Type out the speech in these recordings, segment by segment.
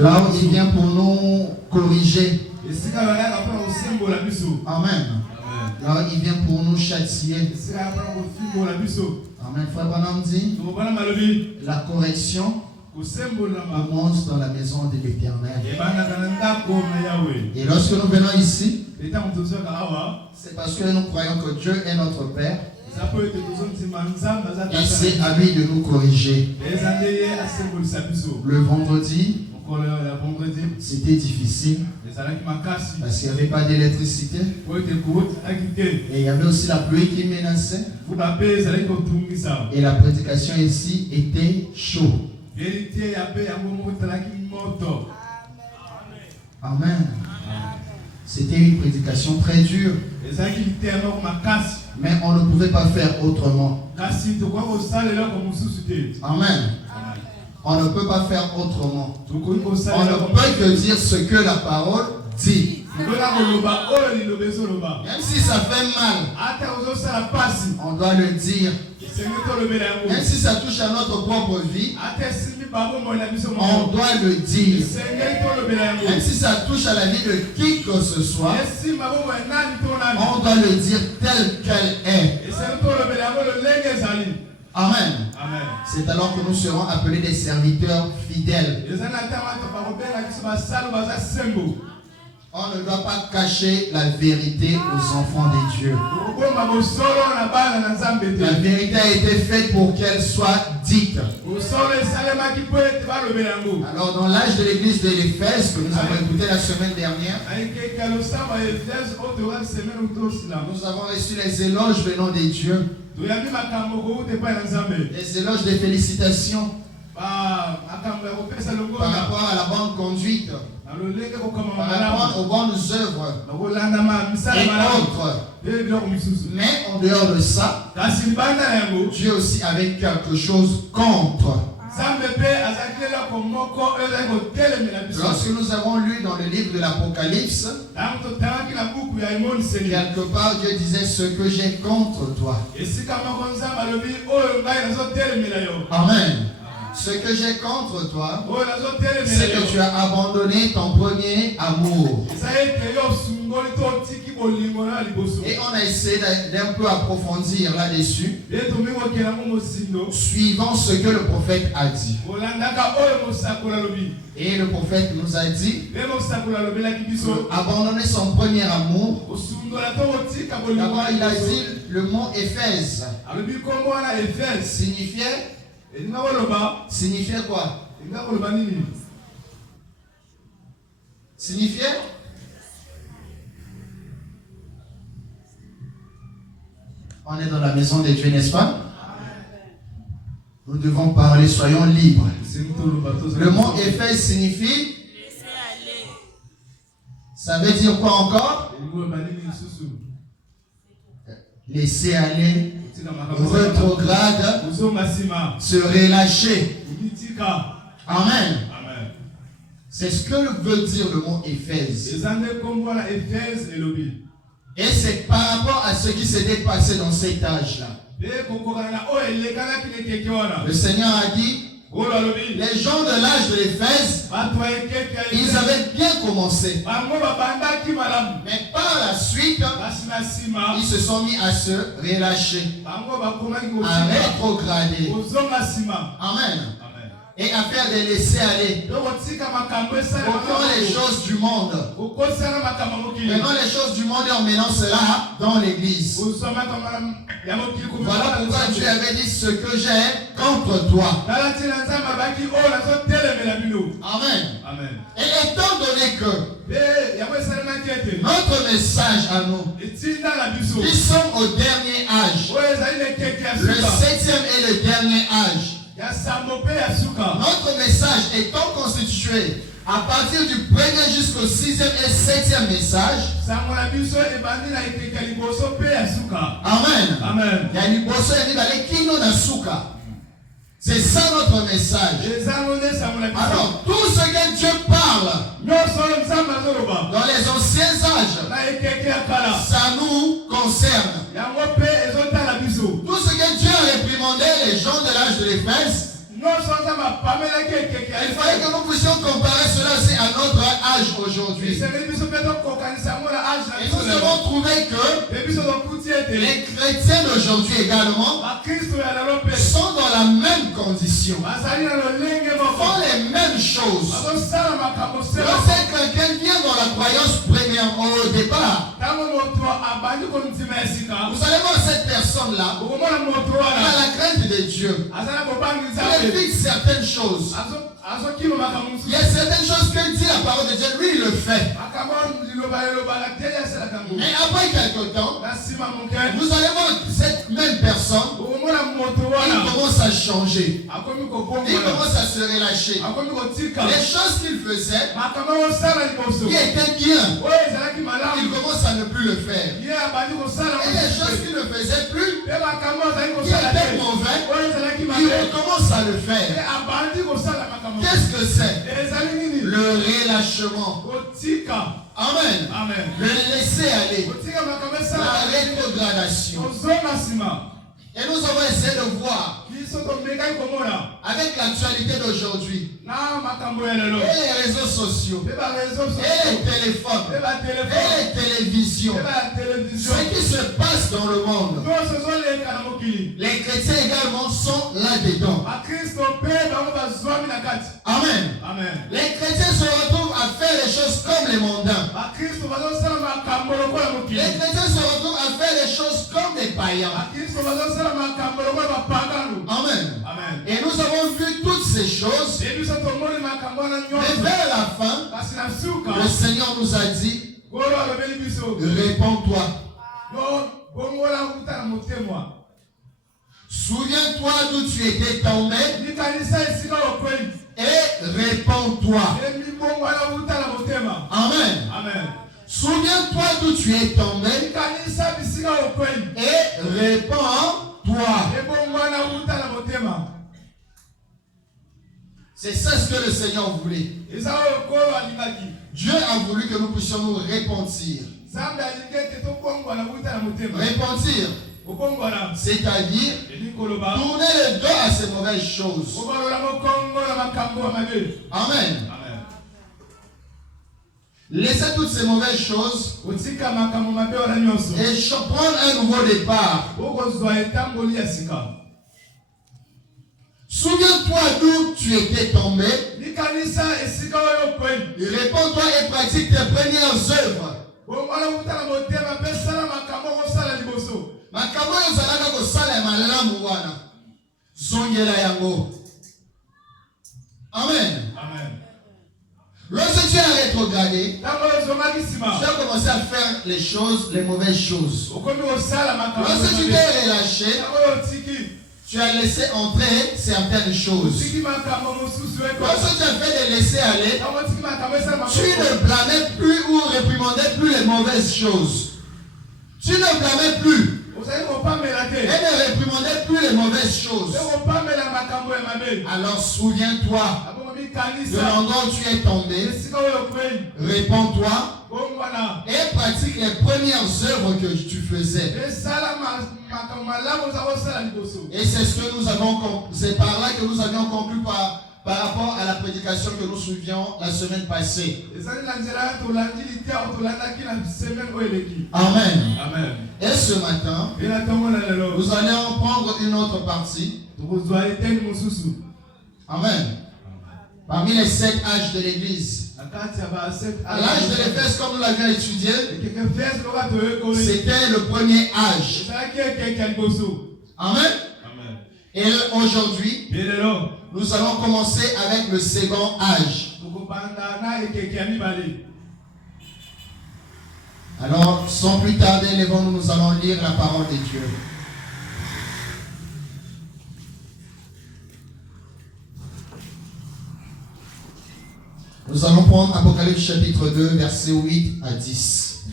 Là où il vient pour nous corriger. Amen. Là où il vient pour nous châtier. Amen. Frère Branham dit, la correction commence dans la maison de l'Éternel. Et lorsque nous venons ici, c'est parce que nous croyons que Dieu est notre Père. Et c'est à lui de nous corriger. Le vendredi, c'était difficile parce qu'il n'y avait pas d'électricité et il y avait aussi la pluie qui menaçait et la prédication ici était chaude. Amen. C'était une prédication très dure, mais on ne pouvait pas faire autrement. Amen. On ne peut pas faire autrement. On ne peut que dire ce que la parole dit. Même si ça fait mal, on doit le dire. Même si ça touche à notre propre vie, on doit le dire. Même si ça touche à la vie de qui que ce soit, on doit le dire tel qu'elle est. Amen. C'est alors que nous serons appelés des serviteurs fidèles. On ne doit pas cacher la vérité aux enfants de Dieu. La vérité a été faite pour qu'elle soit dite. Alors dans l'âge de l'église de l'Éphèse, que nous avons écouté la semaine dernière, nous avons reçu les éloges venant de Dieu. Les éloges de félicitations par rapport à la bonne conduite, par rapport aux bonnes œuvres et autres. Mais en dehors de ça, Dieu aussi avait quelque chose contre. Lorsque nous avons lu dans le livre de l'Apocalypse, quelque part Dieu disait ce que j'ai contre toi. Amen. Ce que j'ai contre toi, c'est que tu as abandonné ton premier amour. Et on a essayé d'un peu approfondir là-dessus, suivant ce que le prophète a dit. Et le prophète nous a dit abandonner son premier amour. D'abord, il a dit le mot Éphèse. Signifiait quoi? Signifiait? On est dans la maison de Dieu, n'est-ce pas? Nous devons parler, soyons libres. Le mot Éphèse signifie? Ça veut dire quoi encore? Laisser aller, rétrograde, se relâcher. Amen. C'est ce que veut dire le mot Éphèse. Et c'est par rapport à ce qui s'était passé dans cet âge-là. Le Seigneur a dit, les gens de l'âge de l'Éphèse, ils avaient bien commencé. Mais par la suite, ils se sont mis à se relâcher, à rétrograder. Amen. Et à faire des laisser aller. Prenons les choses du monde. Prenons les choses du monde et emmenons cela dans l'église. Voilà pourquoi Dieu avait dit ce que j'ai contre toi. Amen. Et étant donné que notre message à nous, qui sommes au dernier âge, le 7e et le dernier âge, notre message étant constitué à partir du 1er jusqu'au 6e et 7e message. Amen. C'est ça notre message. Alors, tout ce que Dieu parle dans les anciens âges, ça nous concerne. Tout ce que Dieu a réprimandé les gens de l'âge de l'Éphèse, il fallait que nous puissions comparer cela âge aujourd'hui. Et nous avons trouvé que les chrétiens d'aujourd'hui également sont dans la même condition. Font les mêmes choses. Lorsque quelqu'un vient dans la croyance première au départ, vous allez voir cette personne-là, elle a la crainte de Dieu. Elle fixe certaines choses. Il y a certaines choses que dit la parole de Dieu, lui il le fait. Mais après quelque temps, vous allez voir cette même personne, il commence à changer. Il commence à se relâcher. Les choses qu'il faisait, qui étaient bien, il commence à ne plus le faire. Et les choses qu'il ne faisait plus, qui étaient mauvais, il recommence à le faire. Qu'est-ce que c'est? Le relâchement. Amen. Le laisser aller. La rétrogradation. Et nous avons essayé de voir avec l'actualité d'aujourd'hui et les réseaux sociaux et les téléphones et les télévisions, ce qui se passe dans le monde. Les chrétiens également sont là-dedans. Amen. Les chrétiens se retrouvent à faire les choses comme les mondains. Les chrétiens se retrouvent à faire les choses comme les païens. Amen. Et nous avons vu toutes ces choses. Mais vers la fin, le Seigneur nous a dit, réponds-toi. Souviens-toi d'où tu étais tombé et réponds-toi. Amen. Souviens-toi d'où tu es tombé et réponds-toi. C'est ça ce que le Seigneur voulait. Dieu a voulu que nous puissions nous repentir. Repentir, c'est-à-dire tourner le dos à ces mauvaises choses. Amen. Laissez toutes ces mauvaises choses et prendre un nouveau départ. Souviens-toi d'où tu étais tombé. Réponds-toi et pratique tes premières œuvres. Amen. Lorsque tu as rétrogradé, tu as commencé à faire les choses, les mauvaises choses. Lorsque tu t'es relâché, tu as laissé entrer certaines choses. Lorsque tu as fait des laisser aller, tu ne blâmais plus ou réprimandais plus les mauvaises choses. Tu ne blâmais plus et ne réprimandais plus les mauvaises choses. Alors souviens-toi de l'endroit où tu es tombé, réponds-toi et pratique les premières œuvres que tu faisais. Et c'est ce que nous avons, c'est par là que nous avions conclu par rapport à la prédication que nous suivions la semaine passée. Amen. Et ce matin, nous allons prendre une autre partie. Amen. Parmi les 7 âges de l'Église. L'âge de l'Éphèse, comme nous l'avions étudié, c'était le premier âge. Amen. Et aujourd'hui, nous allons commencer avec le second âge. Alors, sans plus tarder, levons-nous, nous allons lire la parole de Dieu. Nous allons prendre Apocalypse chapitre 2, versets 8 à 10.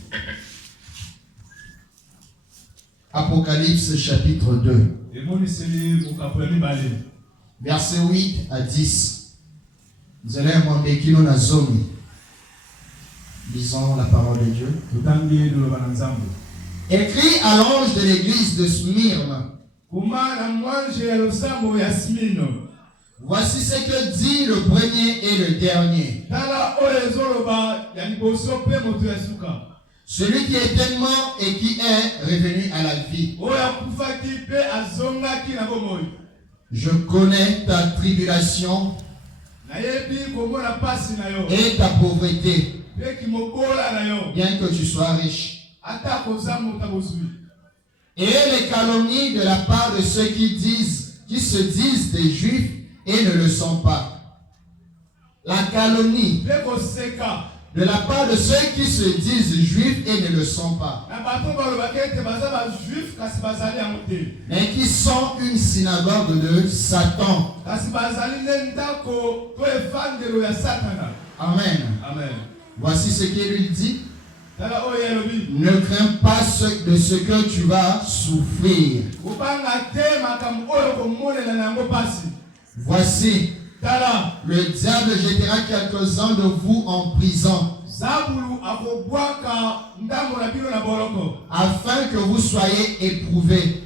Apocalypse chapitre 2. Verset 8 à 10. Nous allons demander qui nous a zomi. Lisons la parole de Dieu. Écrit à l'ange de l'église de Smyrne. Voici ce que dit le premier et le dernier. Celui qui était mort et qui est revenu à la vie. Je connais ta tribulation et ta pauvreté, bien que tu sois riche. Et les calomnies de la part de ceux qui se disent des Juifs et ne le sont pas. La calomnie de la part de ceux qui se disent Juifs et ne le sont pas, mais qui sont une synagogue de Satan. Amen. Amen. Voici ce qu'il lui dit. Ne crains pas de ce que tu vas souffrir. Voici, le diable jettera quelques-uns de vous en prison, afin que vous soyez éprouvés.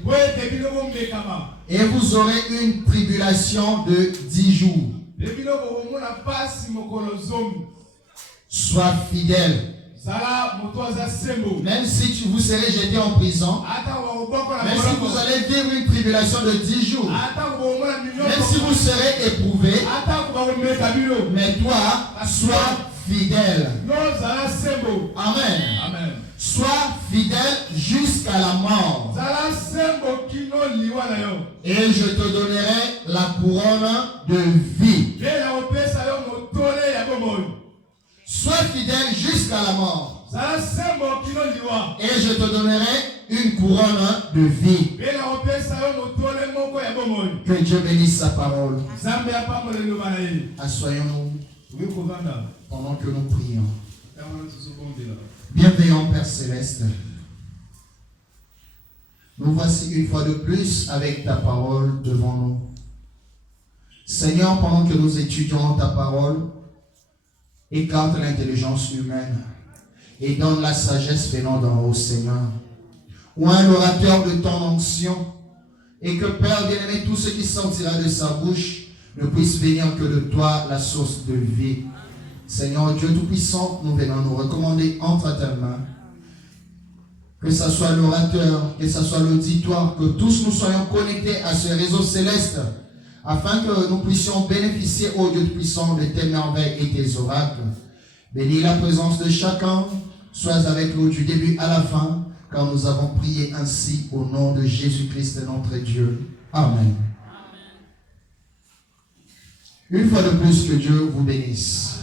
Et vous aurez une tribulation de 10 jours. Sois fidèle. Même si vous serez jeté en prison, même si vous allez vivre une tribulation de 10 jours, même si vous serez éprouvé, mais toi, sois fidèle. Amen. Amen. Sois fidèle jusqu'à la mort. Et je te donnerai la couronne de vie. Sois fidèle jusqu'à la mort. Et je te donnerai une couronne de vie. Que Dieu bénisse sa parole. Assoyons-nous pendant que nous prions. Bienveillant Père Céleste, nous voici une fois de plus avec ta parole devant nous. Seigneur, pendant que nous étudions ta parole, écarte l'intelligence humaine et donne la sagesse venant d'en haut, Seigneur. Ou un orateur de ton onction, et que Père bien-aimé, tout ce qui sortira de sa bouche ne puisse venir que de toi, la source de vie. Seigneur Dieu Tout-Puissant, nous venons nous recommander entre tes mains. Que ce soit l'orateur, que ce soit l'auditoire, que tous nous soyons connectés à ce réseau céleste, afin que nous puissions bénéficier, ô Dieu Tout-Puissant, de tes merveilles et tes oracles. Bénis la présence de chacun, sois avec nous du début à la fin, car nous avons prié ainsi au nom de Jésus-Christ, notre Dieu. Amen. Une fois de plus, que Dieu vous bénisse.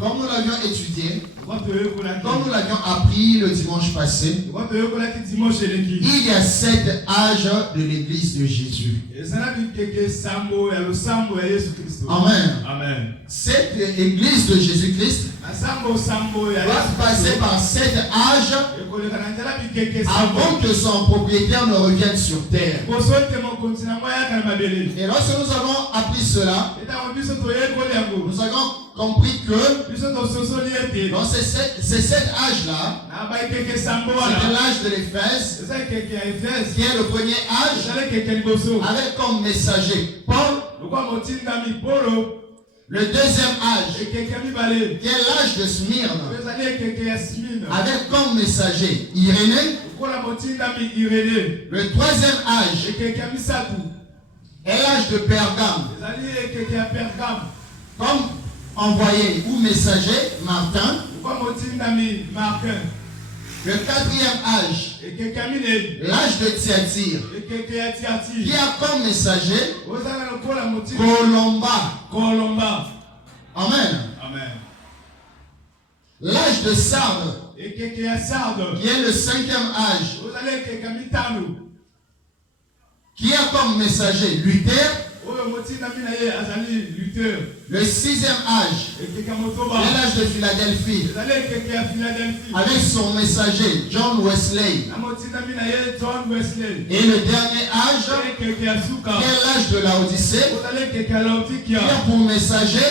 Comme nous l'avions étudié, comme nous l'avions appris le dimanche passé, il y a 7 âges de l'église de Jésus. Amen. Cette église de Jésus-Christ va passer par 7 âges avant que son propriétaire ne revienne sur terre. Et lorsque nous avons appris cela, nous avons compris que dans ces 7 âges-là, c'est l'âge de l'Éphèse, qui est le premier âge, avec comme messager Paul. Le deuxième âge, qui est l'âge de Smyrne, avec comme messager Irénée. Le troisième âge est l'âge de Pergame, comme envoyé ou messager Martin. Le quatrième âge, l'âge de Thyatire, qui a comme messager Colomba. Amen. L'âge de Sardes, qui est le 5e âge, qui a comme messager Luther. Le 6e âge, c'est l'âge de Philadelphie, avec son messager John Wesley. Et le dernier âge, qui est l'âge de Laodicée, qui a pour messager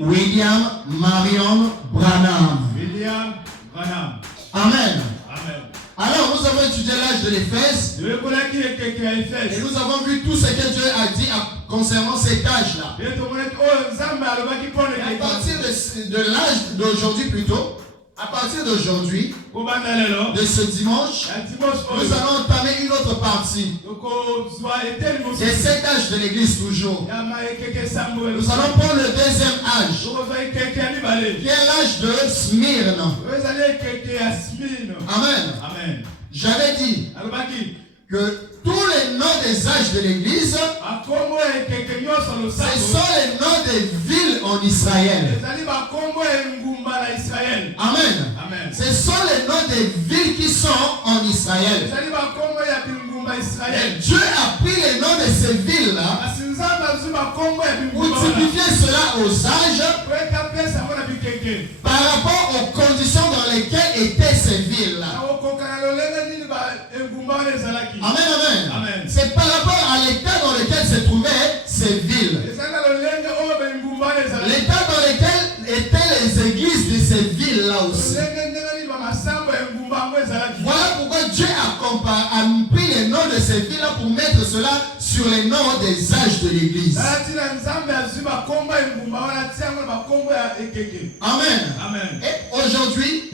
William Marion Branham. Amen. Alors nous avons étudié l'âge de l'Éphèse. Et nous avons vu tout ce que Dieu a dit concernant cet âge-là. Et à partir de l'âge d'aujourd'hui plutôt, à partir d'aujourd'hui, de ce dimanche, nous allons entamer une autre partie. C'est cet âge de l'église toujours. Nous allons prendre le deuxième âge, qui est l'âge de Smyrne. Amen. J'avais dit que tous les noms des âges de l'église, ce sont les noms des villes en Israël. Amen. Ce sont les noms des villes qui sont en Israël. Et Dieu a pris les noms de ces villes-là pour typifier cela aux âges par rapport aux conditions dans lesquelles étaient ces villes-là. Amen. C'est par rapport à l'état dans lequel se trouvaient ces villes. L'état dans lequel étaient les églises de ces villes-là aussi. Voilà pourquoi Dieu a pris les noms de ces villes-là pour mettre cela sur les noms des âges de l'église. Amen. Et aujourd'hui,